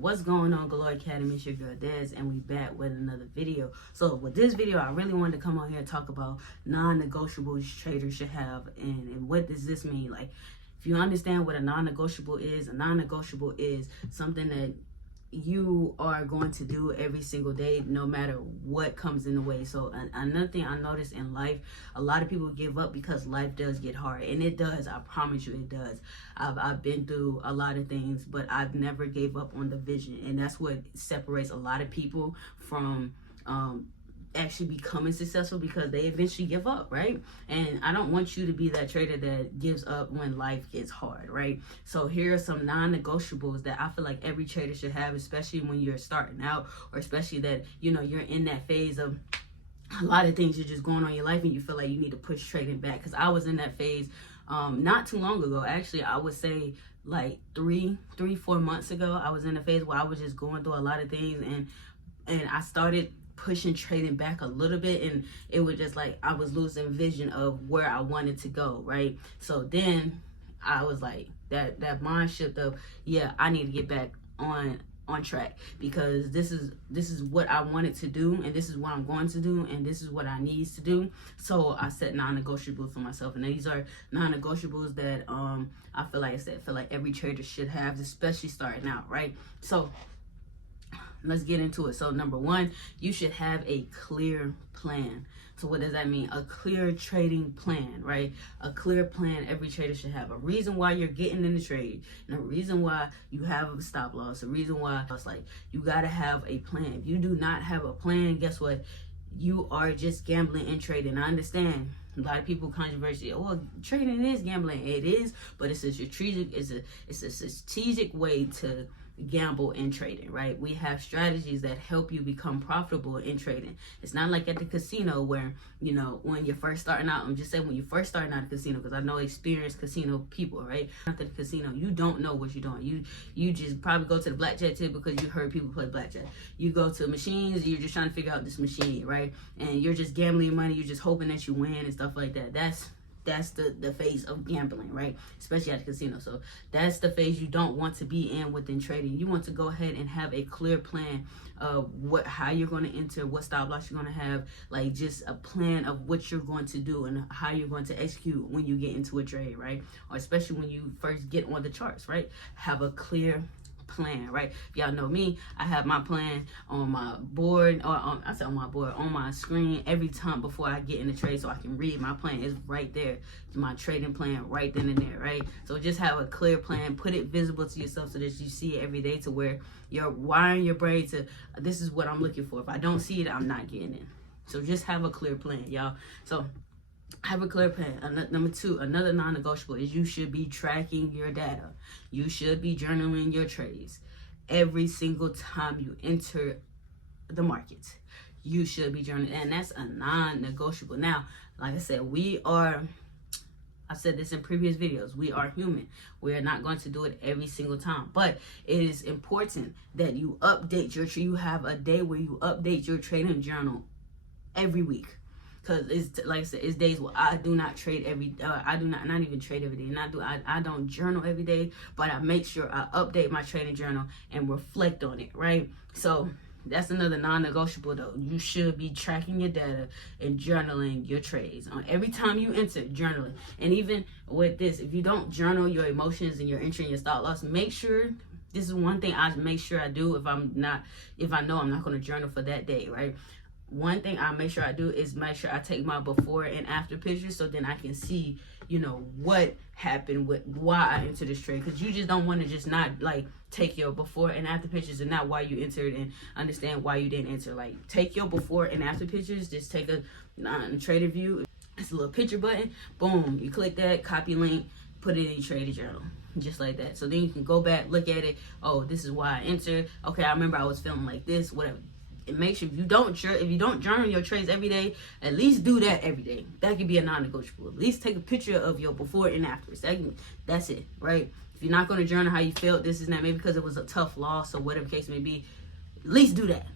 What's going on, Galore Academy? It's your girl Des, and we back with another video. So with this video, I really wanted to come on here and talk about non-negotiables traders should have, and what does this mean? Like, if you understand what a non-negotiable is something that you are going to do every single day, no matter what comes in the way. So another thing I noticed in life, a lot of people give up because life does get hard, and it does. I promise you, it does. I've been through a lot of things, but I've never gave up on the vision, and that's what separates a lot of people from actually becoming successful, because they eventually give up, right? And I don't want you to be that trader that gives up when life gets hard, right? So here are some non-negotiables that I feel like every trader should have, especially when you're starting out, or especially that, you know, you're in that phase of a lot of things are just going on in your life and you feel like you need to push trading back. Because I was in that phase not too long ago. Actually, I would say like 4 months ago. I was in a phase where I was just going through a lot of things, and I started pushing trading back a little bit, and it was just like I was losing vision of where I wanted to go, right? So then I was like, that mind shift of, yeah, I need to get back on track, because this is what I wanted to do, and this is what I'm going to do, and this is what I need to do. So I set non-negotiables for myself, and these are non-negotiables that I feel like every trader should have, especially starting out, right? So let's get into it. So number one, you should have a clear plan. So what does that mean? A clear trading plan, right? A clear plan every trader should have. A reason why you're getting in the trade, and a reason why you have a stop loss, a reason why it's like you got to have a plan. If you do not have a plan, guess what? You are just gambling and trading. I understand a lot of people controversy. Oh, well, trading is gambling. It is, but it's a strategic way to gamble in trading, right? We have strategies that help you become profitable in trading. It's not like at the casino where, you know, when you're first starting out, I'm just saying when you're first starting out at the casino, because I know experienced casino people, right? After the casino, you don't know what you're doing. You just probably go to the blackjack table because you heard people play blackjack. You go to machines, you're just trying to figure out this machine, right? And you're just gambling money, you're just hoping that you win and stuff like that. That's the phase of gambling, right? Especially at the casino. So that's the phase you don't want to be in within trading. You want to go ahead and have a clear plan of how you're going to enter, what stop loss you're going to have, like just a plan of what you're going to do and how you're going to execute when you get into a trade, right? Or especially when you first get on the charts, right? Have a clear plan, right? If y'all know me, I have my plan on my board, or on my screen every time before I get in the trade, so I can read. My plan is right there, my trading plan right then and there, right? So just have a clear plan, put it visible to yourself so that you see it every day, to where you're wiring your brain to, this is what I'm looking for. If I don't see it, I'm not getting it. So just have a clear plan, y'all. So have a clear plan. Number two, another non-negotiable is you should be tracking your data. You should be journaling your trades every single time you enter the market. You should be journaling, and that's a non-negotiable. Now, like I said, I said this in previous videos, we are human. We are not going to do it every single time, but it is important that you update you have a day where you update your trading journal every week. Because it's, like I said, it's days where I do not trade not even trade every day. I don't journal every day, but I make sure I update my trading journal and reflect on it, right? So that's another non-negotiable though. You should be tracking your data and journaling your trades. Every time you enter, journaling. And even with this, if you don't journal your emotions and you're entering your stop loss, make sure, this is one thing I make sure I do if I know I'm not going to journal for that day, right? One thing I make sure I do is make sure I take my before and after pictures, so then I can see, you know, what happened with why I entered this trade. Because you just don't want to just not like take your before and after pictures and not why you entered, and understand why you didn't enter. Like, take your before and after pictures. Just take a trader view. It's a little picture button. Boom, you click that, copy link, put it in your trader journal, just like that. So then you can go back, look at it. Oh, this is why I entered. Okay, I remember I was feeling like this, whatever. It makes sure if you don't journal your trades every day, at least do that every day. That could be a non-negotiable. At least take a picture of your before and after. That's it, right? If you're not going to journal how you felt, this is not, maybe because it was a tough loss or whatever case may be, at least do that.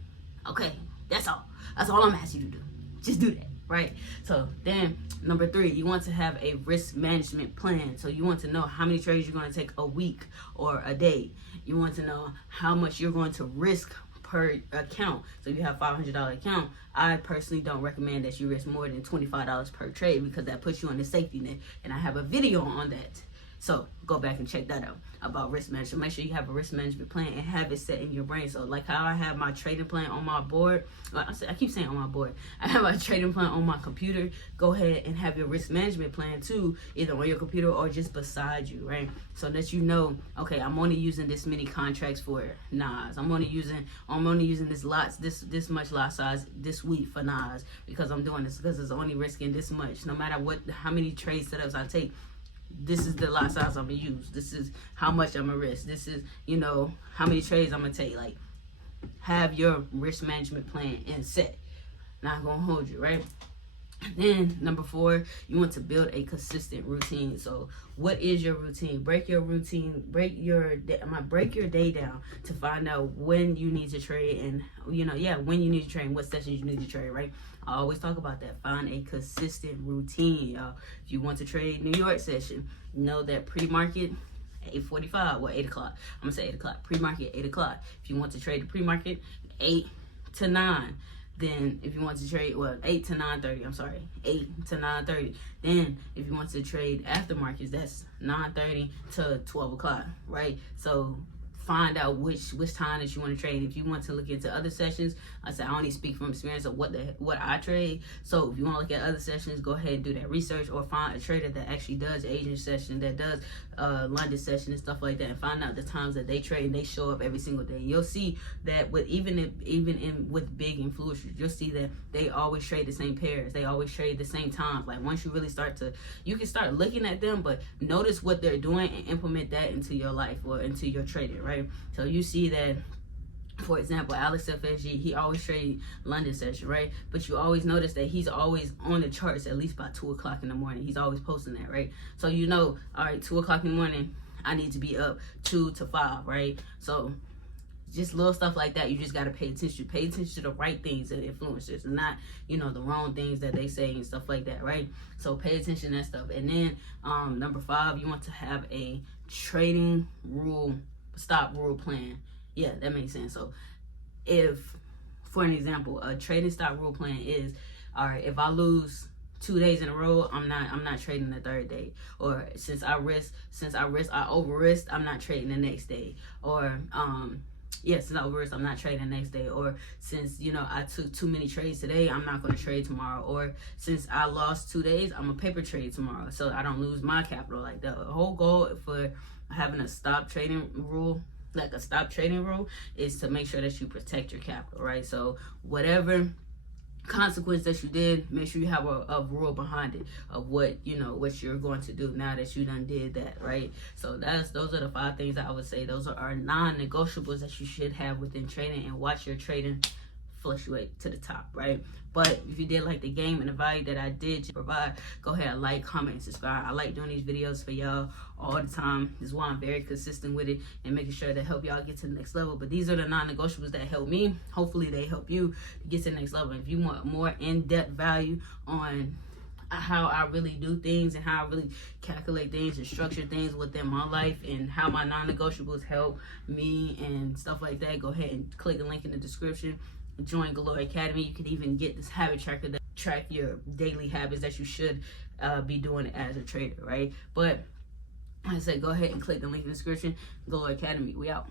Okay, that's all. That's all I'm asking you to do. Just do that, right? So then number 3, you want to have a risk management plan. So you want to know how many trades you're going to take a week or a day. You want to know how much you're going to risk per account. So if you have $500 account, I personally don't recommend that you risk more than $25 per trade, because that puts you on the safety net, and I have a video on that. So go back and check that out about risk management. Make sure you have a risk management plan and have it set in your brain. So like how I have my trading plan on my board, I keep saying on my board, I have my trading plan on my computer. Go ahead and have your risk management plan too, either on your computer or just beside you, right? So that you know, okay, I'm only using this many contracts for Nas. I'm only using this much lot size this week for Nas, because I'm doing this because it's only risking this much. No matter how many trade setups I take, this is the lot size I'm gonna use. This is how much I'm gonna risk. This is, how many trades I'm gonna take. Like, have your risk management plan and set. Not gonna hold you, right? Then number 4, you want to build a consistent routine. So what is your routine? Break your routine, break your day down to find out when you need to trade, and when you need to trade, what sessions you need to trade, right? I always talk about that. Find a consistent routine, y'all. If you want to trade New York session, know that pre-market 8:45 or 8 o'clock. I'm gonna say 8 o'clock. Pre-market 8 o'clock. If you want to trade the pre-market 8 to 9. Then if you want to trade, 8 to 9:30, I'm sorry, 8 to 9:30. Then if you want to trade aftermarkets, that's 9:30 to 12 o'clock, right? So find out which time that you want to trade. If you want to look into other sessions, I said I only speak from experience of what I trade. So if you want to look at other sessions, go ahead and do that research, or find a trader that actually does Asian session, that does London session and stuff like that, and find out the times that they trade, and they show up every single day. You'll see that with with big influencers, you'll see that they always trade the same pairs. They always trade the same times. Like, once you really you can start looking at them, but notice what they're doing and implement that into your life or into your trading, right? So you see that, for example, Alex FSG, he always trade London session, right? But you always notice that he's always on the charts at least by 2 o'clock in the morning. He's always posting that, right? So all right, 2 o'clock in the morning, I need to be up 2 to 5, right? So just little stuff like that, you just got to pay attention. Pay attention to the right things that influencers, and not, the wrong things that they say and stuff like that, right? So pay attention to that stuff. And then number 5, you want to have a trading stop rule plan. Yeah, that makes sense. So if, for an example, a trading stop rule plan is, all right, if I lose 2 days in a row, I'm not trading the third day. Or since I over risked, I'm not trading the next day. Or since I over risked, I'm not trading the next day. Or since I took too many trades today, I'm not going to trade tomorrow. Or since I lost 2 days, I'm a paper trade tomorrow, so I don't lose my capital. Like, the whole goal for having a stop trading rule, is to make sure that you protect your capital, right? So whatever consequence that you did, make sure you have a rule behind it of what you're going to do now that you done did that, right? So those are the 5 things that I would say. Those are our non-negotiables that you should have within trading, and watch your trading fluctuate to the top, right? But if you did like the game and the value that I did provide, go ahead and like, comment, and subscribe. I like doing these videos for y'all all the time. This is why I'm very consistent with it and making sure to help y'all get to the next level. But these are the non-negotiables that help me. Hopefully they help you to get to the next level. If you want more in-depth value on how I really do things and how I really calculate things and structure things within my life, and how my non-negotiables help me and stuff like that, go ahead and click the link in the description. Join Galore Academy. You can even get this habit tracker that track your daily habits that you should be doing as a trader, right? But like I said, go ahead and click the link in the description. Galore Academy, we out.